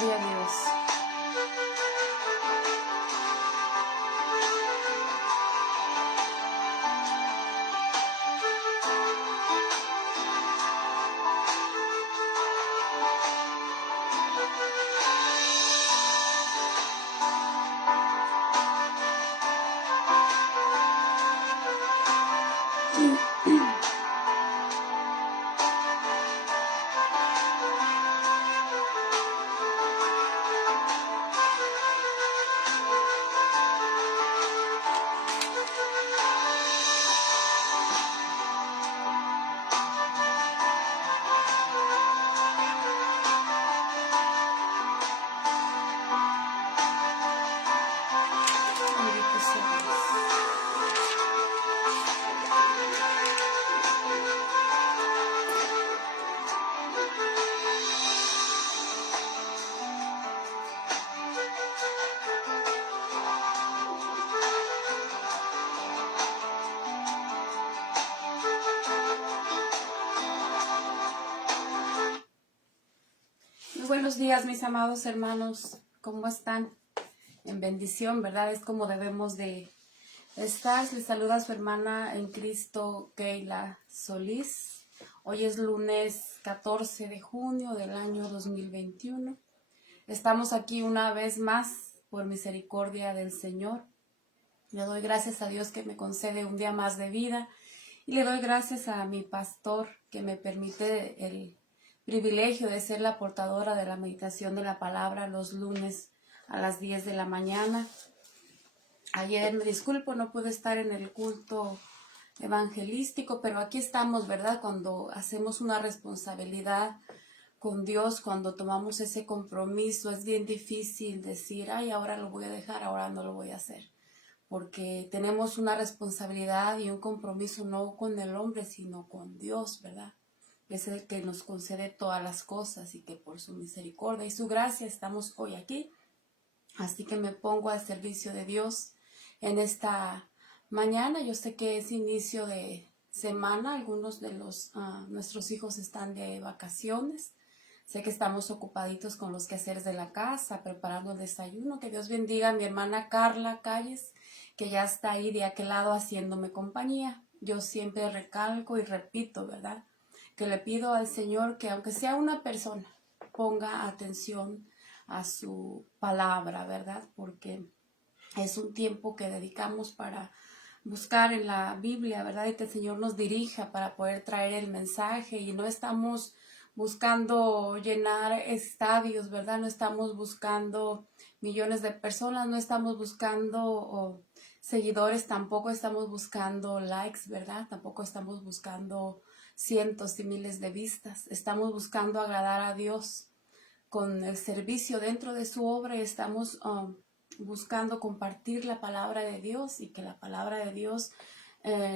Gloria a Dios. Bendito sea Dios. Muy buenos días, mis amados hermanos. ¿Cómo están? En bendición, ¿verdad? Es como debemos de estar. Les saluda su hermana en Cristo, Keila Solís. Hoy es lunes 14 de junio del año 2021. Estamos aquí una vez más por misericordia del Señor. Le doy gracias a Dios que me concede un día más de vida y le doy gracias a mi pastor que me permite el privilegio de ser la portadora de la meditación de la palabra los lunes a las 10 de la mañana. Ayer, me disculpo, no pude estar en el culto evangelístico, pero aquí estamos, ¿verdad? Cuando hacemos una responsabilidad con Dios, cuando tomamos ese compromiso, es bien difícil decir, ay, ahora lo voy a dejar, ahora no lo voy a hacer. Porque tenemos una responsabilidad y un compromiso no con el hombre, sino con Dios, ¿verdad? Es el que nos concede todas las cosas y que por su misericordia y su gracia estamos hoy aquí. Así que me pongo al servicio de Dios en esta mañana. Yo sé que es inicio de semana, algunos de nuestros hijos están de vacaciones. Sé que estamos ocupaditos con los quehaceres de la casa, preparando el desayuno. Que Dios bendiga a mi hermana Carla Calles, que ya está ahí de aquel lado haciéndome compañía. Yo siempre recalco y repito, ¿verdad? Que le pido al Señor que aunque sea una persona, ponga atención a su palabra, ¿verdad? Porque es un tiempo que dedicamos para buscar en la Biblia, ¿verdad? Y que el Señor nos dirija para poder traer el mensaje y no estamos buscando llenar estadios, ¿verdad? No estamos buscando millones de personas, no estamos buscando seguidores, tampoco estamos buscando likes, ¿verdad? Tampoco estamos buscando cientos y miles de vistas. Estamos buscando agradar a Dios con el servicio dentro de su obra y estamos buscando compartir la palabra de Dios y que la palabra de Dios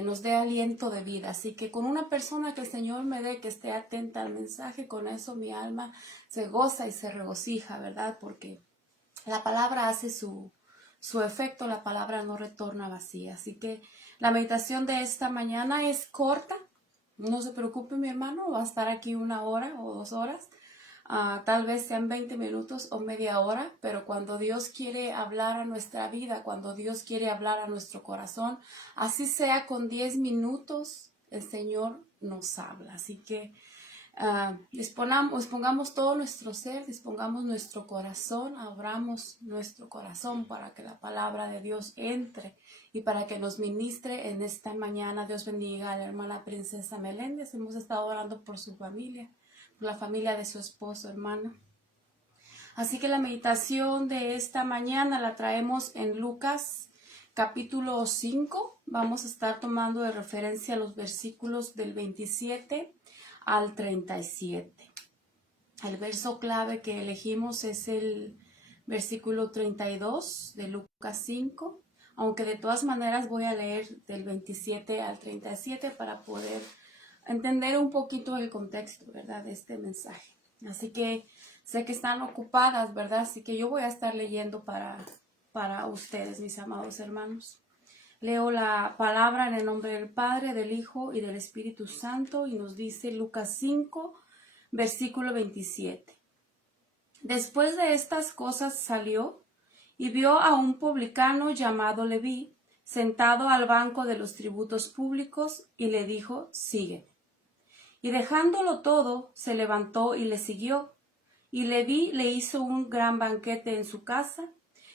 nos dé aliento de vida. Así que con una persona que el Señor me dé que esté atenta al mensaje, con eso mi alma se goza y se regocija, ¿verdad? Porque la palabra hace su efecto, la palabra no retorna vacía. Así que la meditación de esta mañana es corta. No se preocupe, mi hermano, va a estar aquí 1 hora o 2 horas. Tal vez sean 20 minutos o media hora, pero cuando Dios quiere hablar a nuestra vida, cuando Dios quiere hablar a nuestro corazón, así sea con 10 minutos, el Señor nos habla. Así que dispongamos todo nuestro ser, dispongamos nuestro corazón, abramos nuestro corazón para que la palabra de Dios entre y para que nos ministre en esta mañana. Dios bendiga a la hermana Princesa Meléndez. Hemos estado orando por su familia, por la familia de su esposo, hermano. Así que la meditación de esta mañana la traemos en Lucas capítulo 5, vamos a estar tomando de referencia los versículos del 27 al 37. El verso clave que elegimos es el versículo 32 de Lucas 5, aunque de todas maneras voy a leer del 27 al 37 para poder entender un poquito el contexto, ¿verdad?, de este mensaje. Así que sé que están ocupadas, ¿verdad? Así que yo voy a estar leyendo para ustedes, mis amados hermanos. Leo la palabra en el nombre del Padre, del Hijo y del Espíritu Santo, y nos dice Lucas 5, versículo 27. Después de estas cosas salió y vio a un publicano llamado Leví sentado al banco de los tributos públicos y le dijo: sígueme. Y dejándolo todo, se levantó y le siguió. Y Leví le hizo un gran banquete en su casa,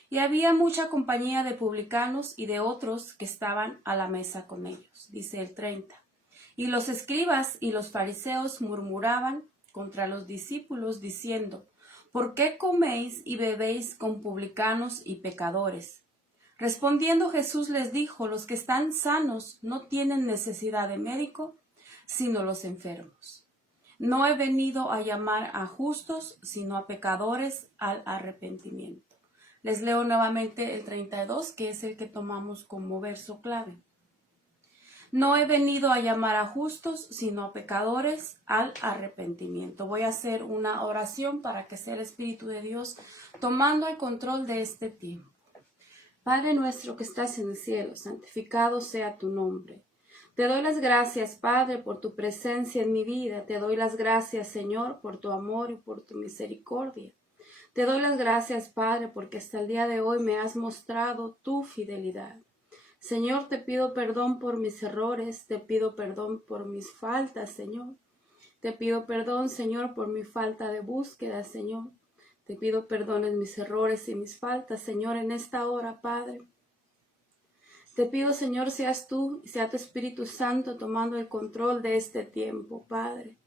y había mucha compañía de publicanos y de otros que estaban a la mesa con ellos. Dice el 30. Y los escribas y los fariseos murmuraban contra los discípulos, diciendo: ¿por qué coméis y bebéis con publicanos y pecadores? Respondiendo Jesús les dijo: los que están sanos no tienen necesidad de médico, sino los enfermos. No he venido a llamar a justos, sino a pecadores al arrepentimiento. Les leo nuevamente el 32, que es el que tomamos como verso clave. No he venido a llamar a justos, sino a pecadores al arrepentimiento. Voy a hacer una oración para que sea el Espíritu de Dios tomando el control de este tiempo. Padre nuestro que estás en el cielo, santificado sea tu nombre. Te doy las gracias, Padre, por tu presencia en mi vida. Te doy las gracias, Señor, por tu amor y por tu misericordia. Te doy las gracias, Padre, porque hasta el día de hoy me has mostrado tu fidelidad. Señor, te pido perdón por mis errores, te pido perdón por mis faltas, Señor. Te pido perdón, Señor, por mi falta de búsqueda, Señor. Te pido perdón en mis errores y mis faltas, Señor, en esta hora, Padre. Te pido, Señor, seas tú y sea tu Espíritu Santo tomando el control de este tiempo, Padre.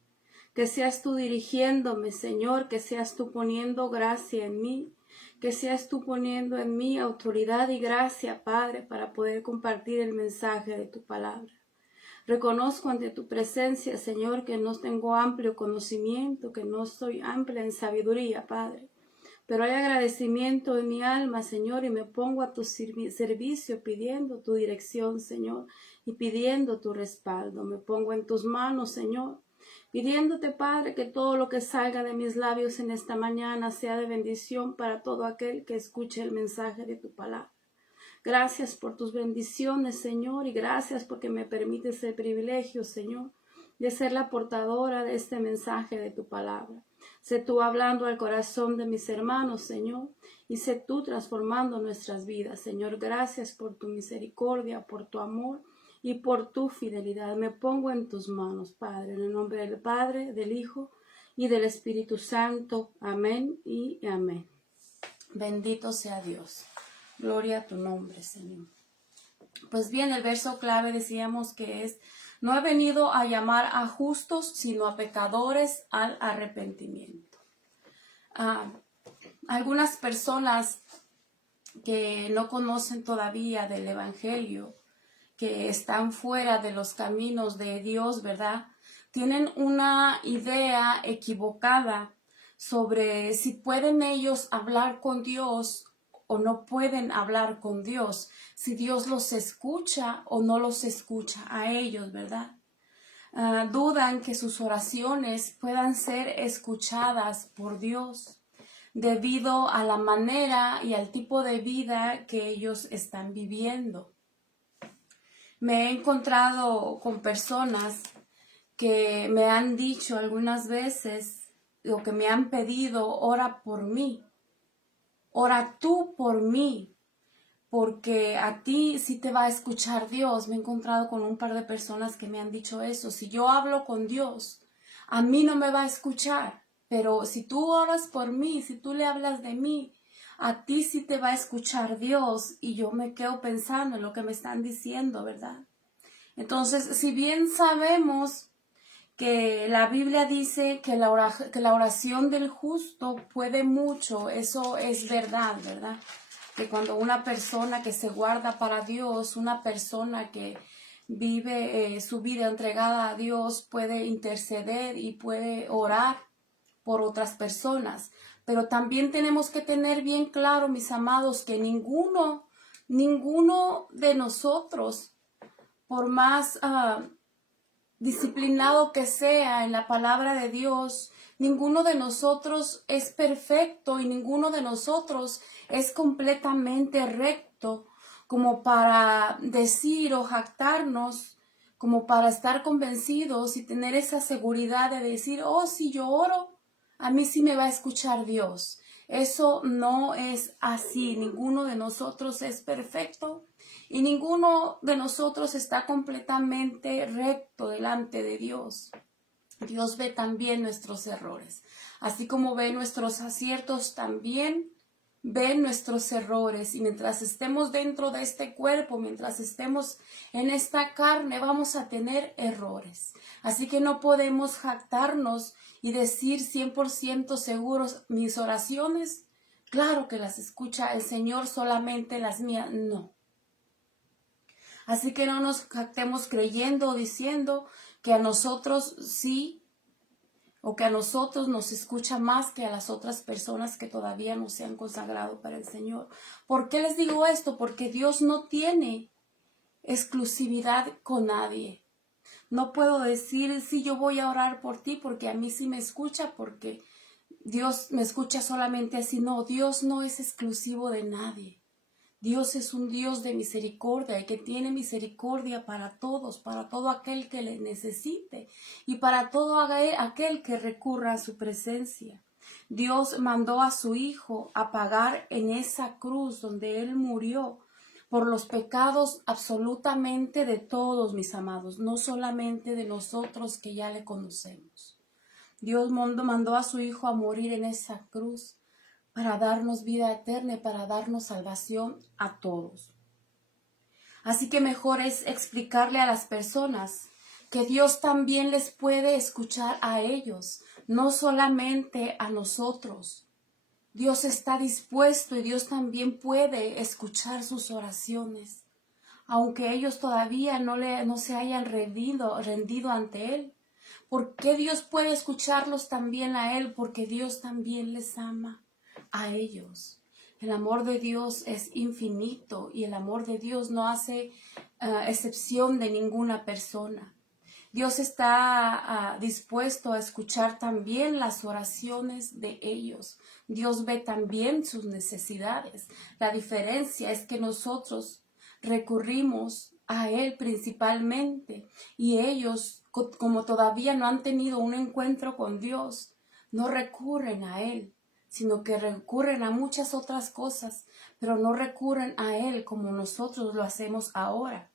Que seas tú dirigiéndome, Señor, que seas tú poniendo gracia en mí, que seas tú poniendo en mí autoridad y gracia, Padre, para poder compartir el mensaje de tu palabra. Reconozco ante tu presencia, Señor, que no tengo amplio conocimiento, que no soy amplia en sabiduría, Padre. Pero hay agradecimiento en mi alma, Señor, y me pongo a tu servicio pidiendo tu dirección, Señor, y pidiendo tu respaldo. Me pongo en tus manos, Señor, pidiéndote, Padre, que todo lo que salga de mis labios en esta mañana sea de bendición para todo aquel que escuche el mensaje de tu palabra. Gracias por tus bendiciones, Señor, y gracias porque me permites el privilegio, Señor, de ser la portadora de este mensaje de tu palabra. Sé tú hablando al corazón de mis hermanos, Señor, y sé tú transformando nuestras vidas, Señor. Gracias por tu misericordia, por tu amor y por tu fidelidad. Me pongo en tus manos, Padre, en el nombre del Padre, del Hijo y del Espíritu Santo. Amén y amén. Bendito sea Dios. Gloria a tu nombre, Señor. Pues bien, el verso clave decíamos que es: no he venido a llamar a justos, sino a pecadores al arrepentimiento. Algunas personas que no conocen todavía del Evangelio, que están fuera de los caminos de Dios, ¿verdad?, tienen una idea equivocada sobre si pueden ellos hablar con Dios o no pueden hablar con Dios, si Dios los escucha o no los escucha a ellos, ¿verdad? Dudan que sus oraciones puedan ser escuchadas por Dios debido a la manera y al tipo de vida que ellos están viviendo. Me he encontrado con personas que me han dicho algunas veces, o que me han pedido: ora por mí, ora tú por mí, porque a ti sí te va a escuchar Dios. Me he encontrado con un par de personas que me han dicho eso: si yo hablo con Dios, a mí no me va a escuchar, pero si tú oras por mí, si tú le hablas de mí, a ti sí te va a escuchar Dios. Y yo me quedo pensando en lo que me están diciendo, ¿verdad? Entonces, si bien sabemos que la Biblia dice que la oración del justo puede mucho, eso es verdad, ¿verdad? que cuando una persona que se guarda para Dios, una persona que vive su vida entregada a Dios, puede interceder y puede orar por otras personas. Pero también tenemos que tener bien claro, mis amados, que ninguno de nosotros, por más disciplinado que sea en la palabra de Dios, ninguno de nosotros es perfecto y ninguno de nosotros es completamente recto como para decir o jactarnos, como para estar convencidos y tener esa seguridad de decir, oh, si yo oro, a mí sí me va a escuchar Dios. Eso no es así. Ninguno de nosotros es perfecto y ninguno de nosotros está completamente recto delante de Dios. Dios ve también nuestros errores. Así como ve nuestros aciertos, también ve nuestros errores. Y mientras estemos dentro de este cuerpo, mientras estemos en esta carne, vamos a tener errores. Así que no podemos jactarnos y decir 100% seguros mis oraciones. Claro que las escucha el Señor, solamente las mías no. Así que no nos jactemos creyendo o diciendo que a nosotros sí, o que a nosotros nos escucha más que a las otras personas que todavía no se han consagrado para el Señor. ¿Por qué les digo esto? Porque Dios no tiene exclusividad con nadie. No puedo decir, sí, yo voy a orar por ti porque a mí sí me escucha, porque Dios me escucha solamente así. No, Dios no es exclusivo de nadie. Dios es un Dios de misericordia y que tiene misericordia para todos, para todo aquel que le necesite y para todo aquel que recurra a su presencia. Dios mandó a su Hijo a pagar en esa cruz donde Él murió por los pecados absolutamente de todos, mis amados, no solamente de nosotros que ya le conocemos. Dios mandó a su Hijo a morir en esa cruz para darnos vida eterna y para darnos salvación a todos. Así que mejor es explicarle a las personas que Dios también les puede escuchar a ellos, no solamente a nosotros. Dios está dispuesto y Dios también puede escuchar sus oraciones, aunque ellos todavía no se hayan rendido ante Él. ¿Por qué Dios puede escucharlos también a Él? Porque Dios también les ama a ellos. El amor de Dios es infinito y el amor de Dios no hace excepción de ninguna persona. Dios está dispuesto a escuchar también las oraciones de ellos. Dios ve también sus necesidades. La diferencia es que nosotros recurrimos a Él principalmente y ellos, como todavía no han tenido un encuentro con Dios, no recurren a Él, sino que recurren a muchas otras cosas, pero no recurren a Él como nosotros lo hacemos ahora.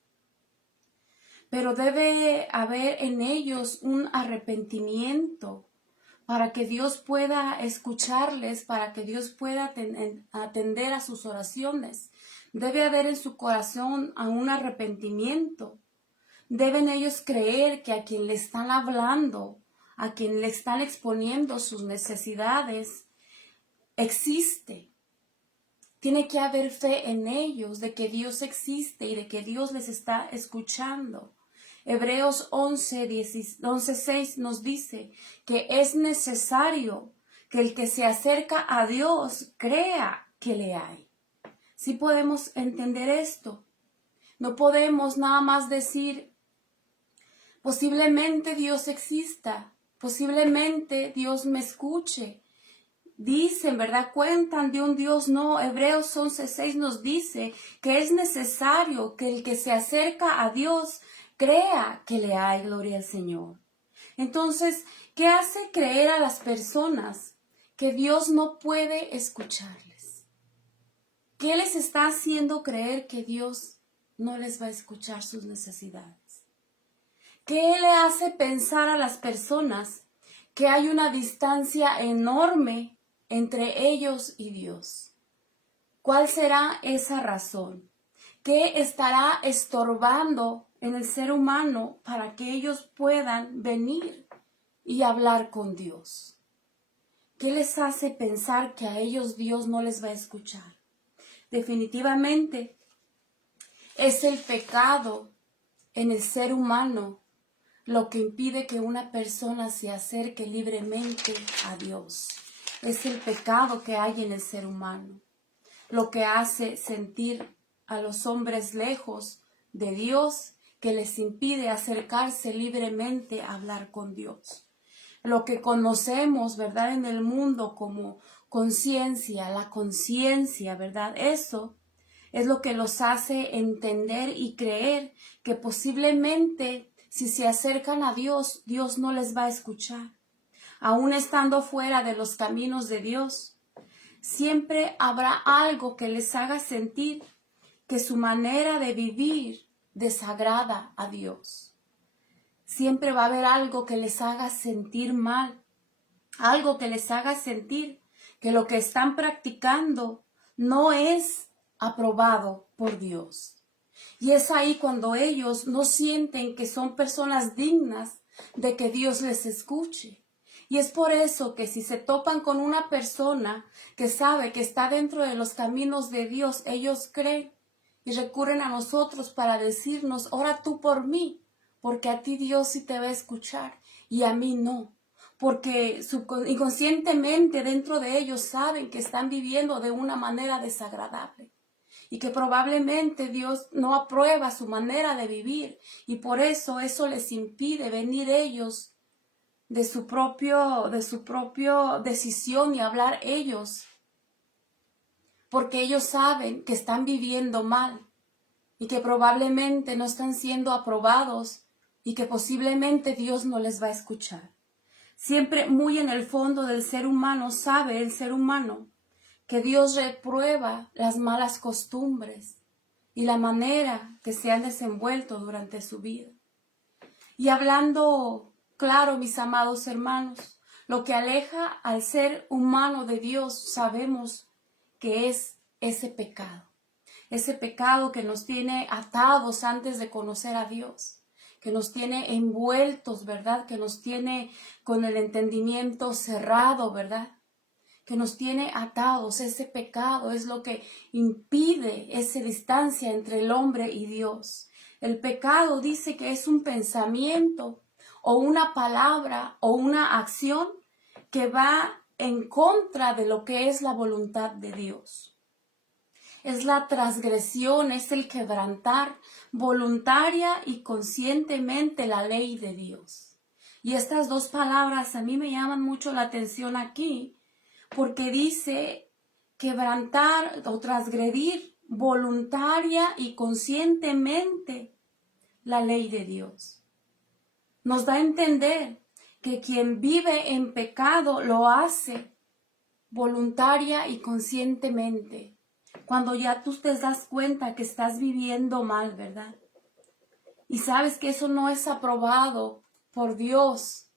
Pero debe haber en ellos un arrepentimiento para que Dios pueda escucharles, para que Dios pueda atender a sus oraciones. Debe haber en su corazón un arrepentimiento. Deben ellos creer que a quien le están hablando, a quien le están exponiendo sus necesidades, existe. Tiene que haber fe en ellos de que Dios existe y de que Dios les está escuchando. Hebreos 11:6 nos dice que es necesario que el que se acerca a Dios crea que le hay. Sí podemos entender esto. No podemos nada más decir, posiblemente Dios exista, posiblemente Dios me escuche. Dicen, ¿verdad? Cuentan de un Dios. No, Hebreos 11:6 nos dice que es necesario que el que se acerca a Dios crea que le hay, gloria al Señor. Entonces, ¿qué hace creer a las personas que Dios no puede escucharles? ¿Qué les está haciendo creer que Dios no les va a escuchar sus necesidades? ¿Qué le hace pensar a las personas que hay una distancia enorme entre ellos y Dios? ¿Cuál será esa razón? ¿Qué estará estorbando en el ser humano para que ellos puedan venir y hablar con Dios? ¿Qué les hace pensar que a ellos Dios no les va a escuchar? Definitivamente es el pecado en el ser humano lo que impide que una persona se acerque libremente a Dios. Es el pecado que hay en el ser humano, lo que hace sentir a los hombres lejos de Dios, que les impide acercarse libremente a hablar con Dios. Lo que conocemos, ¿verdad?, en el mundo como conciencia, la conciencia, ¿verdad? Eso es lo que los hace entender y creer que posiblemente si se acercan a Dios, Dios no les va a escuchar. Aún estando fuera de los caminos de Dios, siempre habrá algo que les haga sentir que su manera de vivir desagrada a Dios. Siempre va a haber algo que les haga sentir mal, algo que les haga sentir que lo que están practicando no es aprobado por Dios. Y es ahí cuando ellos no sienten que son personas dignas de que Dios les escuche. Y es por eso que si se topan con una persona que sabe que está dentro de los caminos de Dios, ellos creen y recurren a nosotros para decirnos, ora tú por mí, porque a ti Dios sí te va a escuchar y a mí no. Porque inconscientemente dentro de ellos saben que están viviendo de una manera desagradable y que probablemente Dios no aprueba su manera de vivir y por eso les impide venir ellos de su propio decisión y hablar ellos, porque ellos saben que están viviendo mal y que probablemente no están siendo aprobados y que posiblemente Dios no les va a escuchar. Siempre muy en el fondo del ser humano sabe el ser humano que Dios reprueba las malas costumbres y la manera que se han desenvuelto durante su vida. Y hablando claro, mis amados hermanos, lo que aleja al ser humano de Dios sabemos que es ese pecado que nos tiene atados antes de conocer a Dios, que nos tiene envueltos, ¿verdad? Que nos tiene con el entendimiento cerrado, ¿verdad? Que nos tiene atados. Ese pecado es lo que impide esa distancia entre el hombre y Dios. El pecado dice que es un pensamiento o una palabra o una acción que va en contra de lo que es la voluntad de Dios. Es la transgresión, es el quebrantar voluntaria y conscientemente la ley de Dios. Y estas dos palabras a mí me llaman mucho la atención aquí, porque dice quebrantar o transgredir voluntaria y conscientemente la ley de Dios. Nos da a entender que quien vive en pecado lo hace voluntaria y conscientemente. Cuando ya tú te das cuenta que estás viviendo mal, ¿verdad? Y sabes que eso no es aprobado por Dios.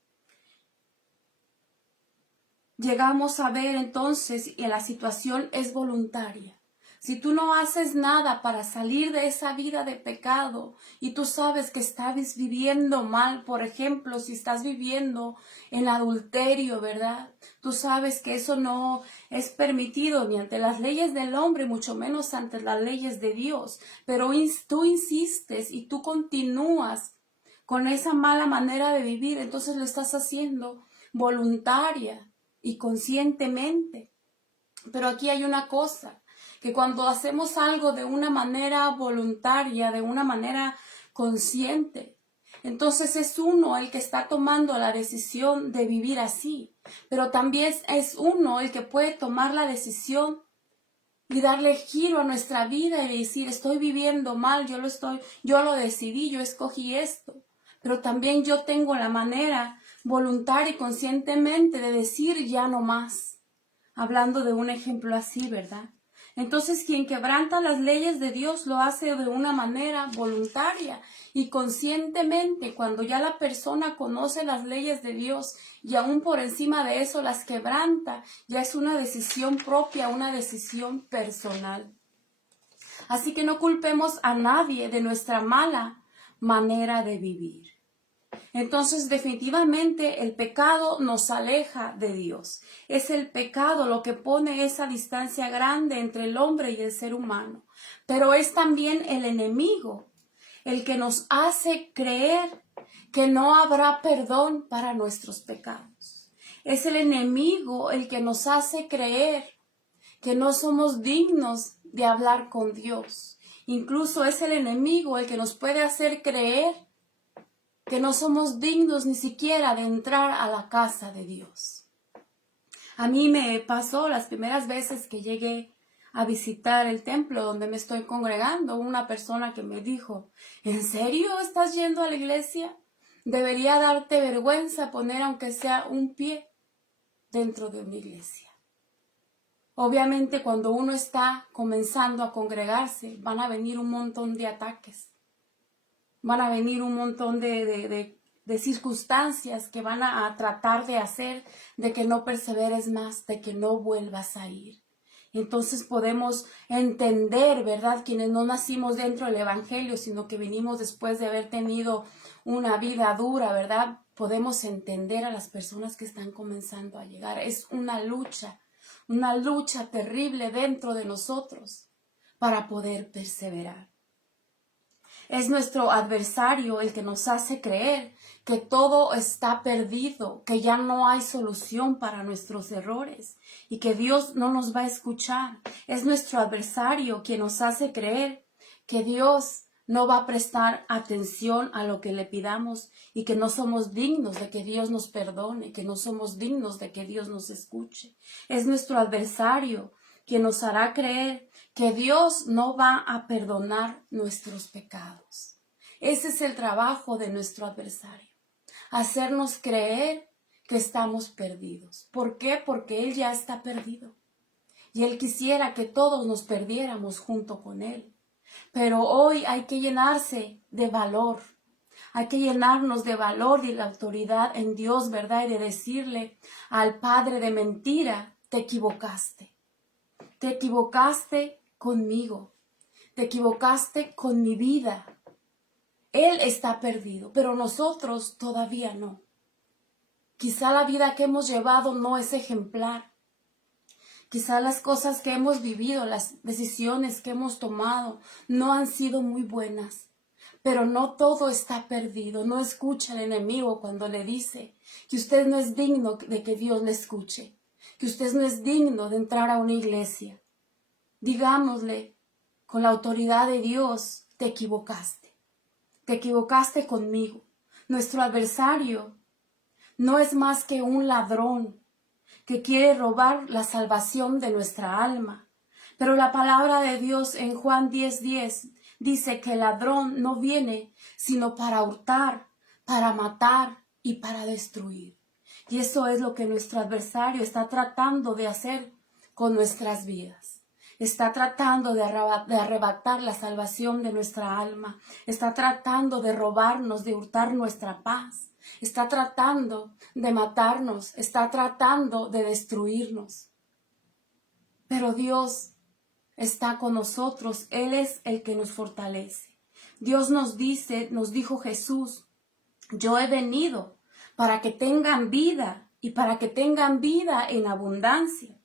Llegamos a ver entonces que la situación es voluntaria. Si tú no haces nada para salir de esa vida de pecado y tú sabes que estás viviendo mal, por ejemplo, si estás viviendo en adulterio, ¿verdad? Tú sabes que eso no es permitido ni ante las leyes del hombre, mucho menos ante las leyes de Dios. Pero tú insistes y tú continúas con esa mala manera de vivir, entonces lo estás haciendo voluntaria y conscientemente. Pero aquí hay una cosa, que cuando hacemos algo de una manera voluntaria, de una manera consciente, entonces es uno el que está tomando la decisión de vivir así, pero también es uno el que puede tomar la decisión y darle giro a nuestra vida y decir, estoy viviendo mal, yo lo decidí, yo escogí esto, pero también yo tengo la manera voluntaria y conscientemente de decir ya no más, hablando de un ejemplo así, ¿verdad? Entonces quien quebranta las leyes de Dios lo hace de una manera voluntaria y conscientemente. Cuando ya la persona conoce las leyes de Dios y aún por encima de eso las quebranta, ya es una decisión propia, una decisión personal. Así que no culpemos a nadie de nuestra mala manera de vivir. Entonces, definitivamente el pecado nos aleja de Dios. Es el pecado lo que pone esa distancia grande entre el hombre y el ser humano. Pero es también el enemigo el que nos hace creer que no habrá perdón para nuestros pecados. Es el enemigo el que nos hace creer que no somos dignos de hablar con Dios. Incluso es el enemigo el que nos puede hacer creer que no somos dignos ni siquiera de entrar a la casa de Dios. A mí me pasó las primeras veces que llegué a visitar el templo donde me estoy congregando, una persona que me dijo, ¿en serio estás yendo a la iglesia? Debería darte vergüenza poner aunque sea un pie dentro de una iglesia. Obviamente cuando uno está comenzando a congregarse van a venir un montón de ataques. Van a venir un montón de circunstancias que van a tratar de hacer de que no perseveres más, de que no vuelvas a ir. Entonces podemos entender, ¿verdad? Quienes no nacimos dentro del Evangelio, sino que venimos después de haber tenido una vida dura, ¿verdad? Podemos entender a las personas que están comenzando a llegar. Es una lucha terrible dentro de nosotros para poder perseverar. Es nuestro adversario el que nos hace creer que todo está perdido, que ya no hay solución para nuestros errores y que Dios no nos va a escuchar. Es nuestro adversario quien nos hace creer que Dios no va a prestar atención a lo que le pidamos y que no somos dignos de que Dios nos perdone, que no somos dignos de que Dios nos escuche. Es nuestro adversario quien nos hará creer que Dios no va a perdonar nuestros pecados. Ese es el trabajo de nuestro adversario, hacernos creer que estamos perdidos. ¿Por qué? Porque Él ya está perdido. Y Él quisiera que todos nos perdiéramos junto con Él. Pero hoy hay que llenarse de valor. Hay que llenarnos de valor y de autoridad en Dios, ¿verdad? Y de decirle al padre de mentira, te equivocaste. Te equivocaste conmigo. Te equivocaste con mi vida. Él está perdido, pero nosotros todavía no. Quizá la vida que hemos llevado no es ejemplar. Quizá las cosas que hemos vivido, las decisiones que hemos tomado, no han sido muy buenas. Pero no todo está perdido. No escucha al enemigo cuando le dice que usted no es digno de que Dios le escuche, que usted no es digno de entrar a una iglesia. Digámosle con la autoridad de Dios, te equivocaste conmigo. Nuestro adversario no es más que un ladrón que quiere robar la salvación de nuestra alma. Pero la palabra de Dios en Juan 10:10 dice que el ladrón no viene sino para hurtar, para matar y para destruir. Y eso es lo que nuestro adversario está tratando de hacer con nuestras vidas. Está tratando de arrebatar la salvación de nuestra alma. Está tratando de robarnos, de hurtar nuestra paz. Está tratando de matarnos. Está tratando de destruirnos. Pero Dios está con nosotros. Él es el que nos fortalece. Dios nos dijo Jesús, yo he venido para que tengan vida y para que tengan vida en abundancia.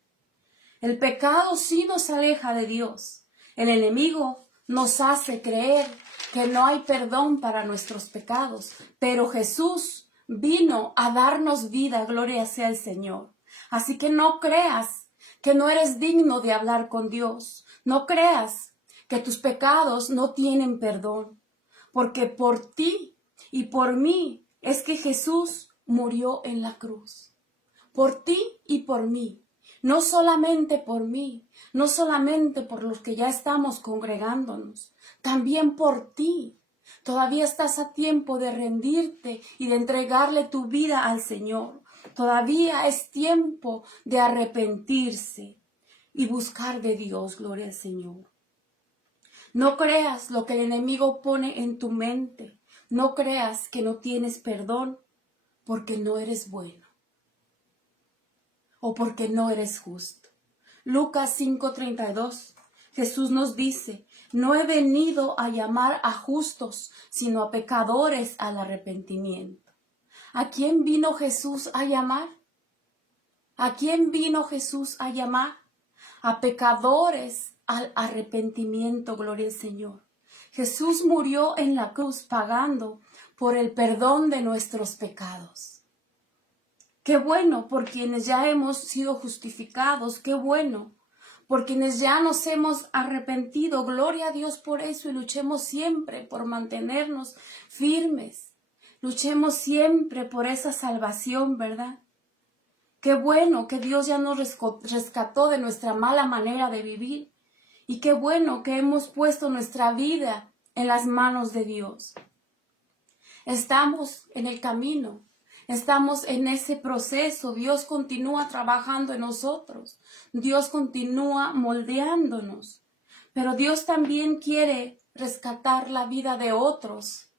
El pecado sí nos aleja de Dios. El enemigo nos hace creer que no hay perdón para nuestros pecados, pero Jesús vino a darnos vida, gloria sea el Señor. Así que no creas que no eres digno de hablar con Dios. No creas que tus pecados no tienen perdón, porque por ti y por mí es que Jesús murió en la cruz. Por ti y por mí. No solamente por mí, no solamente por los que ya estamos congregándonos, también por ti. Todavía estás a tiempo de rendirte y de entregarle tu vida al Señor. Todavía es tiempo de arrepentirse y buscar de Dios, gloria al Señor. No creas lo que el enemigo pone en tu mente. No creas que no tienes perdón porque no eres bueno o porque no eres justo. Lucas 5:32, Jesús nos dice, No he venido a llamar a justos, sino a pecadores al arrepentimiento. ¿A quién vino Jesús a llamar? ¿A quién vino Jesús a llamar? A pecadores al arrepentimiento, gloria al Señor. Jesús murió en la cruz pagando por el perdón de nuestros pecados. Qué bueno por quienes ya hemos sido justificados, qué bueno por quienes ya nos hemos arrepentido. Gloria a Dios por eso y luchemos siempre por mantenernos firmes. Luchemos siempre por esa salvación, ¿verdad? Qué bueno que Dios ya nos rescató de nuestra mala manera de vivir. Y qué bueno que hemos puesto nuestra vida en las manos de Dios. Estamos en el camino. Estamos en ese proceso. Dios continúa trabajando en nosotros. Dios continúa moldeándonos. Pero Dios también quiere rescatar la vida de otros.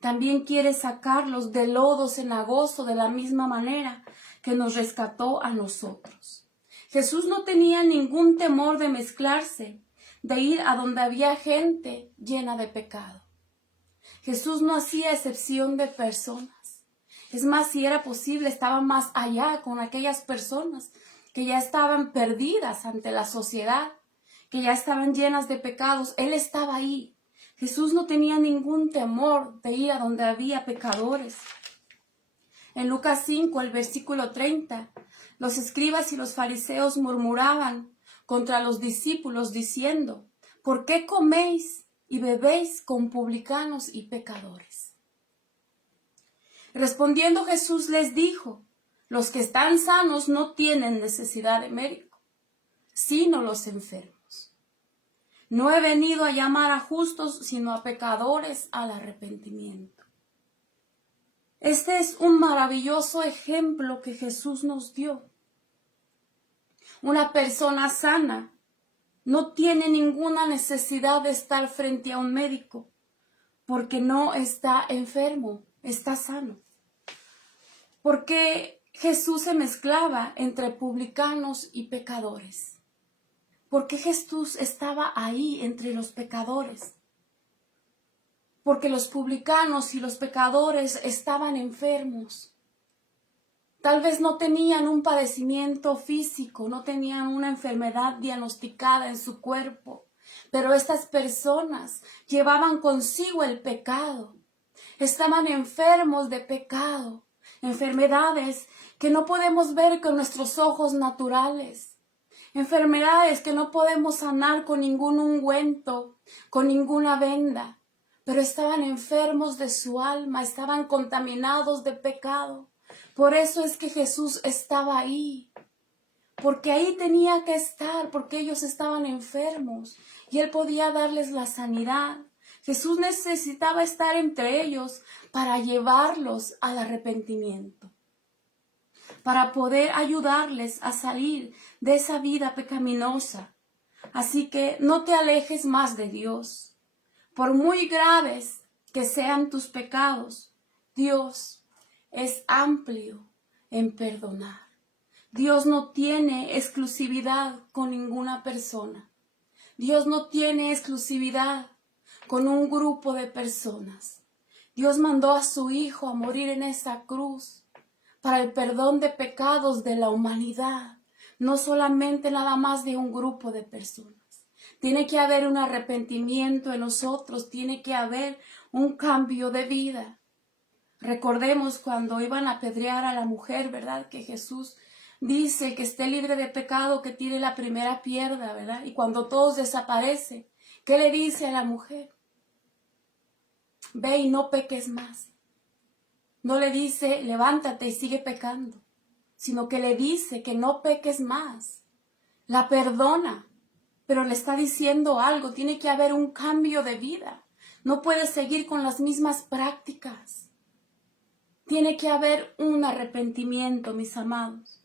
También quiere sacarlos del lodo cenagoso de la misma manera que nos rescató a nosotros. Jesús no tenía ningún temor de mezclarse, de ir a donde había gente llena de pecado. Jesús no hacía excepción de personas. Es más, si era posible, estaba más allá con aquellas personas que ya estaban perdidas ante la sociedad, que ya estaban llenas de pecados. Él estaba ahí. Jesús no tenía ningún temor de ir a donde había pecadores. En Lucas 5, el versículo 30, los escribas y los fariseos murmuraban contra los discípulos diciendo: ¿por qué coméis y bebéis con publicanos y pecadores? Respondiendo Jesús les dijo: los que están sanos no tienen necesidad de médico, sino los enfermos. No he venido a llamar a justos, sino a pecadores al arrepentimiento. Este es un maravilloso ejemplo que Jesús nos dio. Una persona sana no tiene ninguna necesidad de estar frente a un médico, porque no está enfermo, está sano. Porque Jesús se mezclaba entre publicanos y pecadores. Porque Jesús estaba ahí entre los pecadores. Porque los publicanos y los pecadores estaban enfermos. Tal vez no tenían un padecimiento físico, no tenían una enfermedad diagnosticada en su cuerpo, pero estas personas llevaban consigo el pecado. Estaban enfermos de pecado, enfermedades que no podemos ver con nuestros ojos naturales. Enfermedades que no podemos sanar con ningún ungüento, con ninguna venda, pero estaban enfermos de su alma, estaban contaminados de pecado. Por eso es que Jesús estaba ahí, porque ahí tenía que estar, porque ellos estaban enfermos y Él podía darles la sanidad. Jesús necesitaba estar entre ellos para llevarlos al arrepentimiento, para poder ayudarles a salir de esa vida pecaminosa. Así que no te alejes más de Dios. Por muy graves que sean tus pecados, Dios es amplio en perdonar. Dios no tiene exclusividad con ninguna persona. Dios no tiene exclusividad con un grupo de personas. Dios mandó a su Hijo a morir en esa cruz para el perdón de pecados de la humanidad, no solamente nada más de un grupo de personas. Tiene que haber un arrepentimiento en nosotros, tiene que haber un cambio de vida. Recordemos cuando iban a apedrear a la mujer, ¿verdad? Que Jesús dice que esté libre de pecado, que tire la primera piedra, ¿verdad? Y cuando todos desaparecen, ¿qué le dice a la mujer? Ve y no peques más. No le dice, levántate y sigue pecando, sino que le dice que no peques más. La perdona, pero le está diciendo algo, tiene que haber un cambio de vida. No puede seguir con las mismas prácticas. Tiene que haber un arrepentimiento, mis amados.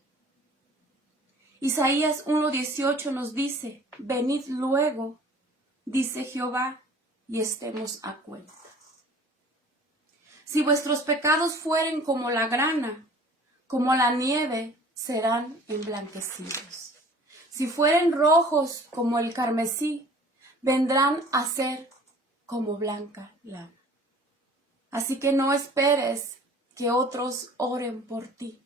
Isaías 1:18 nos dice, venid luego, dice Jehová, y estemos a cuenta. Si vuestros pecados fueren como la grana, como la nieve, serán emblanquecidos. Si fueren rojos como el carmesí, vendrán a ser como blanca lana. Así que no esperes que otros oren por ti.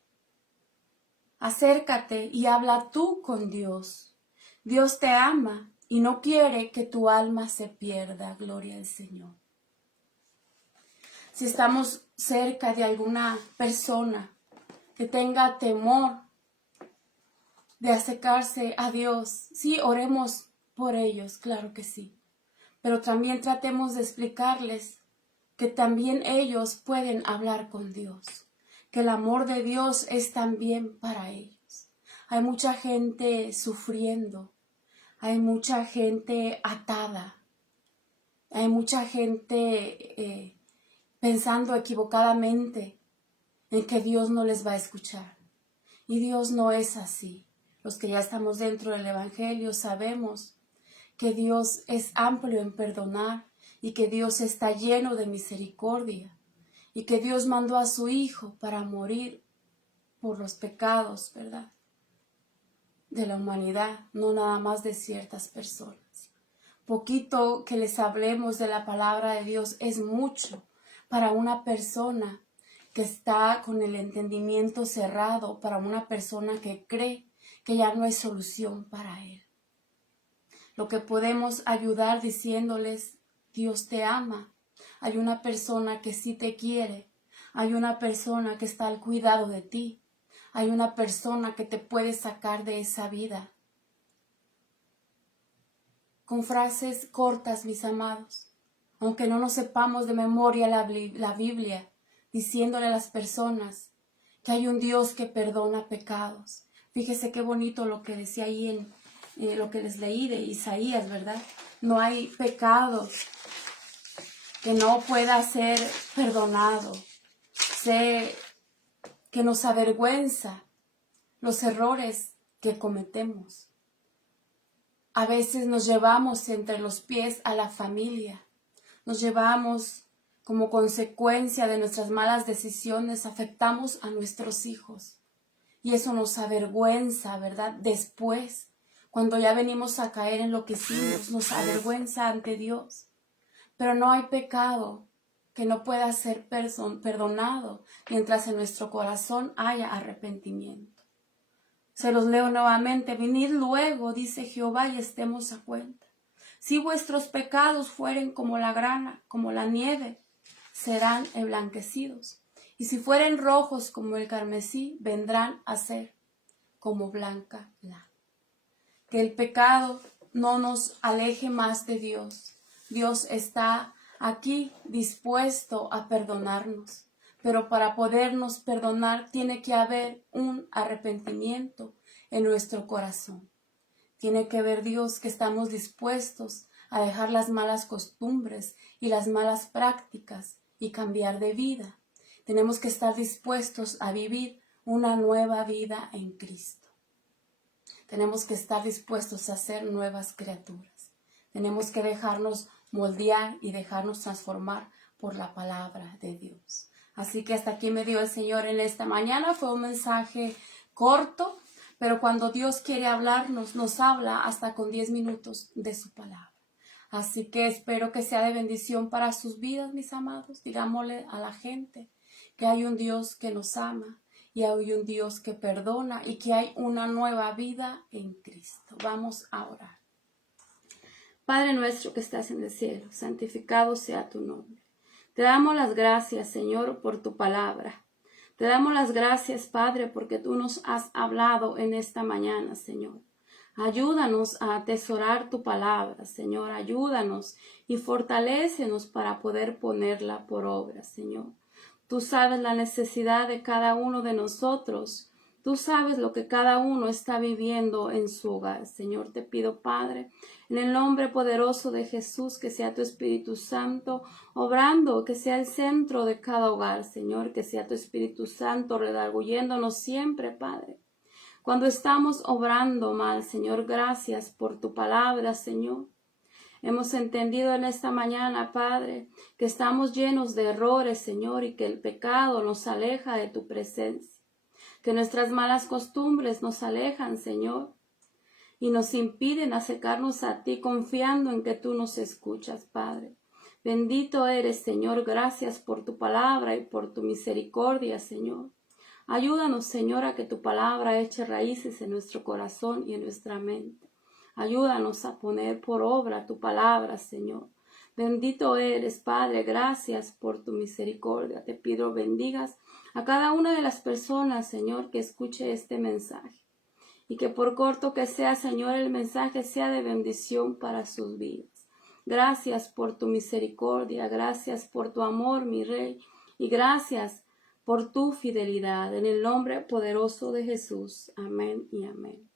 Acércate y habla tú con Dios. Dios te ama y no quiere que tu alma se pierda. Gloria al Señor. Si estamos cerca de alguna persona que tenga temor de acercarse a Dios, sí, oremos por ellos, claro que sí. Pero también tratemos de explicarles que también ellos pueden hablar con Dios, que el amor de Dios es también para ellos. Hay mucha gente sufriendo, hay mucha gente atada, hay mucha gente pensando equivocadamente en que Dios no les va a escuchar. Y Dios no es así. Los que ya estamos dentro del Evangelio sabemos que Dios es amplio en perdonar y que Dios está lleno de misericordia y que Dios mandó a su Hijo para morir por los pecados, ¿verdad?, de la humanidad, no nada más de ciertas personas. Poquito que les hablemos de la palabra de Dios es mucho para una persona que está con el entendimiento cerrado, para una persona que cree que ya no hay solución para él. Lo que podemos ayudar diciéndoles, Dios te ama. Hay una persona que sí te quiere. Hay una persona que está al cuidado de ti. Hay una persona que te puede sacar de esa vida. Con frases cortas, mis amados, aunque no nos sepamos de memoria la Biblia, diciéndole a las personas que hay un Dios que perdona pecados. Fíjese qué bonito lo que decía ahí en lo que les leí de Isaías, ¿verdad? No hay pecado que no pueda ser perdonado. Sé que nos avergüenza los errores que cometemos. A veces nos llevamos entre los pies a la familia. Nos llevamos como consecuencia de nuestras malas decisiones, afectamos a nuestros hijos. Y eso nos avergüenza, ¿verdad? Después, cuando ya venimos a caer en lo que hicimos, nos avergüenza ante Dios. Pero no hay pecado que no pueda ser perdonado mientras en nuestro corazón haya arrepentimiento. Se los leo nuevamente. Venid luego, dice Jehová, y estemos a cuenta. Si vuestros pecados fueren como la grana, como la nieve, serán emblanquecidos. Y si fueren rojos como el carmesí, vendrán a ser como blanca lana. Que el pecado no nos aleje más de Dios. Dios está aquí dispuesto a perdonarnos. Pero para podernos perdonar tiene que haber un arrepentimiento en nuestro corazón. Tiene que ver Dios que estamos dispuestos a dejar las malas costumbres y las malas prácticas y cambiar de vida. Tenemos que estar dispuestos a vivir una nueva vida en Cristo. Tenemos que estar dispuestos a ser nuevas criaturas. Tenemos que dejarnos moldear y dejarnos transformar por la palabra de Dios. Así que hasta aquí me dio el Señor en esta mañana. Fue un mensaje corto, pero cuando Dios quiere hablarnos, nos habla hasta con 10 minutos de su palabra. Así que espero que sea de bendición para sus vidas, mis amados. Digámosle a la gente que hay un Dios que nos ama y hay un Dios que perdona y que hay una nueva vida en Cristo. Vamos a orar. Padre nuestro que estás en el cielo, santificado sea tu nombre. Te damos las gracias, Señor, por tu palabra. Te damos las gracias, Padre, porque tú nos has hablado en esta mañana, Señor. Ayúdanos a atesorar tu palabra, Señor. Ayúdanos y fortalécenos para poder ponerla por obra, Señor. Tú sabes la necesidad de cada uno de nosotros. Tú sabes lo que cada uno está viviendo en su hogar. Señor, te pido, Padre, en el nombre poderoso de Jesús, que sea tu Espíritu Santo obrando, que sea el centro de cada hogar, Señor, que sea tu Espíritu Santo redarguyéndonos siempre, Padre. Cuando estamos obrando mal, Señor, gracias por tu palabra, Señor. Hemos entendido en esta mañana, Padre, que estamos llenos de errores, Señor, y que el pecado nos aleja de tu presencia, que nuestras malas costumbres nos alejan, Señor, y nos impiden acercarnos a ti confiando en que tú nos escuchas, Padre. Bendito eres, Señor, gracias por tu palabra y por tu misericordia, Señor. Ayúdanos, Señor, a que tu palabra eche raíces en nuestro corazón y en nuestra mente. Ayúdanos a poner por obra tu palabra, Señor. Bendito eres, Padre, gracias por tu misericordia. Te pido bendigas a cada una de las personas, Señor, que escuche este mensaje. Y que por corto que sea, Señor, el mensaje sea de bendición para sus vidas. Gracias por tu misericordia, gracias por tu amor, mi Rey, y gracias por tu fidelidad. En el nombre poderoso de Jesús. Amén y amén.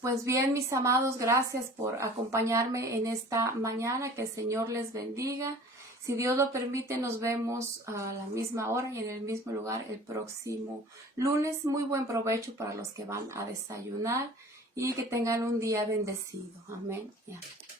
Pues bien, mis amados, gracias por acompañarme en esta mañana. Que el Señor les bendiga. Si Dios lo permite, nos vemos a la misma hora y en el mismo lugar el próximo lunes. Muy buen provecho para los que van a desayunar y que tengan un día bendecido. Amén y amén.